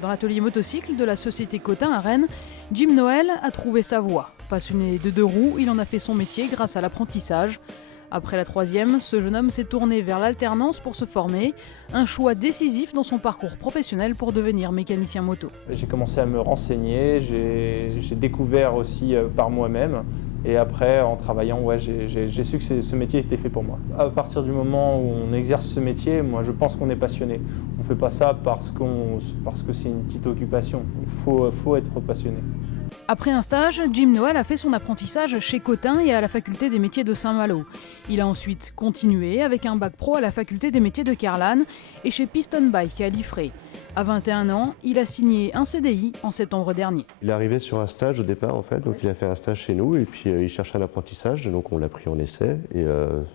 Dans l'atelier motocycle de la société Cotin à Rennes, Jim Noël a trouvé sa voie. Passionné de deux roues, il en a fait son métier grâce à l'apprentissage. Après la troisième, ce jeune homme s'est tourné vers l'alternance pour se former, un choix décisif dans son parcours professionnel pour devenir mécanicien moto. J'ai commencé à me renseigner, j'ai découvert aussi par moi-même et après en travaillant, j'ai su que ce métier était fait pour moi. À partir du moment où on exerce ce métier, moi je pense qu'on est passionné. On ne fait pas ça parce que c'est une petite occupation, il faut être passionné. Après un stage, Jim Noël a fait son apprentissage chez Cotin et à la faculté des métiers de Saint-Malo. Il a ensuite continué avec un bac pro à la faculté des métiers de Carlan et chez Piston Bike à Liffré. À 21 ans, il a signé un CDI en septembre dernier. Il est arrivé sur un stage au départ en fait, donc il a fait un stage chez nous et puis il cherchait un apprentissage, donc on l'a pris en essai et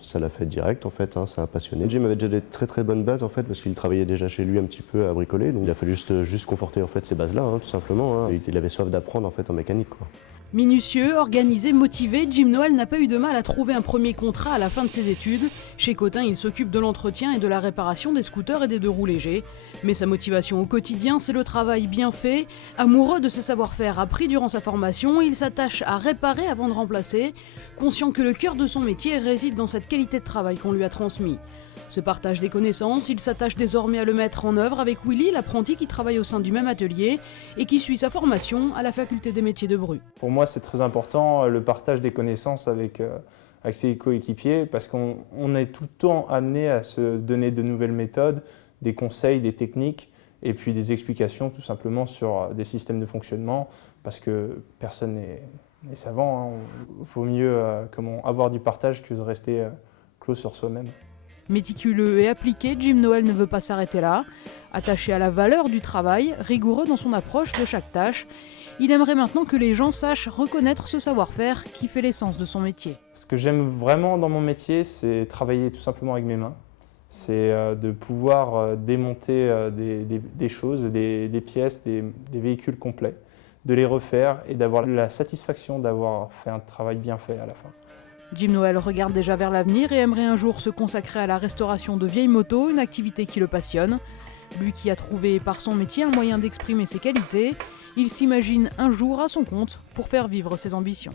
ça l'a fait direct en fait, ça a passionné. Jim avait déjà des très bonnes bases en fait parce qu'il travaillait déjà chez lui un petit peu à bricoler, donc il a fallu juste conforter en fait ces bases-là tout simplement. Il avait soif d'apprendre en fait en mécanique quoi. Minutieux, organisé, motivé, Jim Noël n'a pas eu de mal à trouver un premier contrat à la fin de ses études. Chez Cotin, il s'occupe de l'entretien et de la réparation des scooters et des deux roues légers. Mais sa motivation au quotidien, c'est le travail bien fait. Amoureux de ce savoir-faire appris durant sa formation, il s'attache à réparer avant de remplacer, conscient que le cœur de son métier réside dans cette qualité de travail qu'on lui a transmise. Ce partage des connaissances, il s'attache désormais à le mettre en œuvre avec Willy, l'apprenti qui travaille au sein du même atelier et qui suit sa formation à la faculté des métiers de Bru. Pour moi, c'est très important le partage des connaissances avec ses coéquipiers parce qu'on est tout le temps amené à se donner de nouvelles méthodes, des conseils, des techniques et puis des explications tout simplement sur des systèmes de fonctionnement parce que personne n'est savant. Il vaut mieux avoir du partage que de rester clos sur soi-même. Méticuleux et appliqué, Jim Noël ne veut pas s'arrêter là. Attaché à la valeur du travail, rigoureux dans son approche de chaque tâche, il aimerait maintenant que les gens sachent reconnaître ce savoir-faire qui fait l'essence de son métier. Ce que j'aime vraiment dans mon métier, c'est travailler tout simplement avec mes mains. C'est de pouvoir démonter des choses, des pièces, des véhicules complets, de les refaire et d'avoir la satisfaction d'avoir fait un travail bien fait à la fin. Jim Noël regarde déjà vers l'avenir et aimerait un jour se consacrer à la restauration de vieilles motos, une activité qui le passionne. Lui qui a trouvé par son métier un moyen d'exprimer ses qualités, il s'imagine un jour à son compte pour faire vivre ses ambitions.